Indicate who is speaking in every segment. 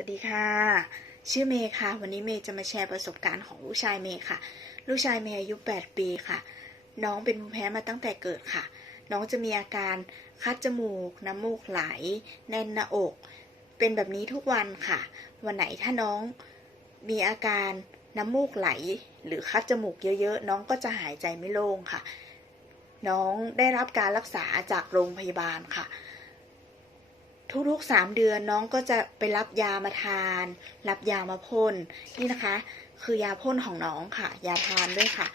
Speaker 1: วัสดีค่ะ ชื่อเมย์ค่ะ วันนี้เมย์จะมาแชร์ประสบการณ์ของลูกชายเมย์ค่ะ ลูกชายเมย์อายุ 8 ปีค่ะ น้องเป็นภูมิแพ้มาตั้งแต่เกิดค่ะ น้องจะมีอาการคัดจมูก น้ำมูกไหล แน่นหน้าอก เป็นแบบนี้ทุกวันค่ะ วันไหนถ้าน้องมีอาการน้ำมูกไหล หรือคัดจมูกเยอะๆ น้องก็จะหายใจไม่โล่งค่ะ น้องได้รับการรักษาจากโรงพยาบาลค่ะ ทุกๆสามเดือนน้องก็จะไปรับยามาทาน รับยามาพ่นนี่นะคะ คือยาพ่นของน้องค่ะ ยาทานด้วยค่ะ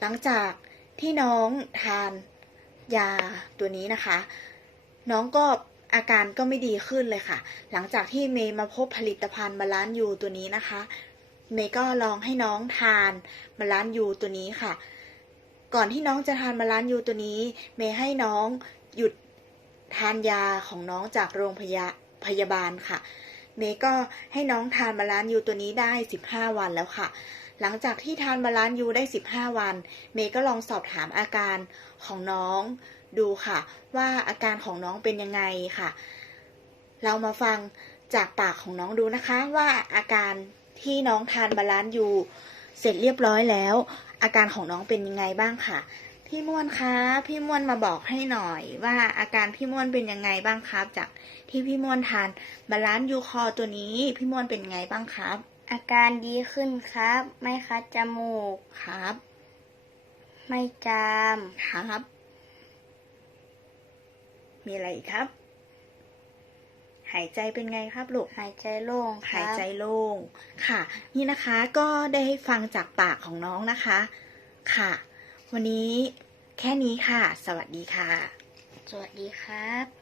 Speaker 1: หลังจากที่น้องทานยาตัวนี้นะคะ น้องก็อาการก็ไม่ดีขึ้นเลยค่ะ หลังจากที่เมย์มาพบผลิตภัณฑ์มาล้านยูตัวนี้นะคะ เมย์ก็ลองให้น้องทานมาล้านยูตัวนี้ค่ะ ก่อนที่น้องจะทานมาล้านยูตัวนี้ เมย์ให้น้องหยุด ทานยาของน้องจากโรงพยาพยาบาลค่ะ เมย์ก็ให้น้องทานมาลานยูตัวนี้ได้ 15 วันแล้วค่ะ หลังจากที่ทานมาลานยูได้ 15 วัน เมย์ก็ลองสอบถามอาการของน้องดูค่ะ ว่าอาการของน้องเป็นยังไงค่ะ เรามาฟังจากปากของน้องดูนะคะว่าอาการที่น้องทานมาลานยูเสร็จเรียบร้อยแล้ว อาการของน้องเป็นยังไงบ้างค่ะ พี่ม่วนคะพี่ม่วนมาบอกให้หน่อย ว่าอาการพี่ม่วนเป็นยังไงบ้างครับ จากที่พี่ม่วนทานบาลานซ์ยูคอตัวนี้ พี่ม่วนเป็นยังไงบ้างครับ
Speaker 2: อาการดีขึ้นครับ ไม่คัดจมูก
Speaker 1: ครับ
Speaker 2: ไม่จาม
Speaker 1: ครับ มีอะไรอีกครับ หายใจเป็นไงครับลูก
Speaker 2: หายใจโล่งค
Speaker 1: หาย
Speaker 2: รับ
Speaker 1: ใจโล่งค่ะ นี่นะคะก็ได้ฟังจากปากของน้องนะคะ ค่ะ วันนี้แค่นี้ค่ะ สวัสดีค่ะ
Speaker 2: สวัสดีครับ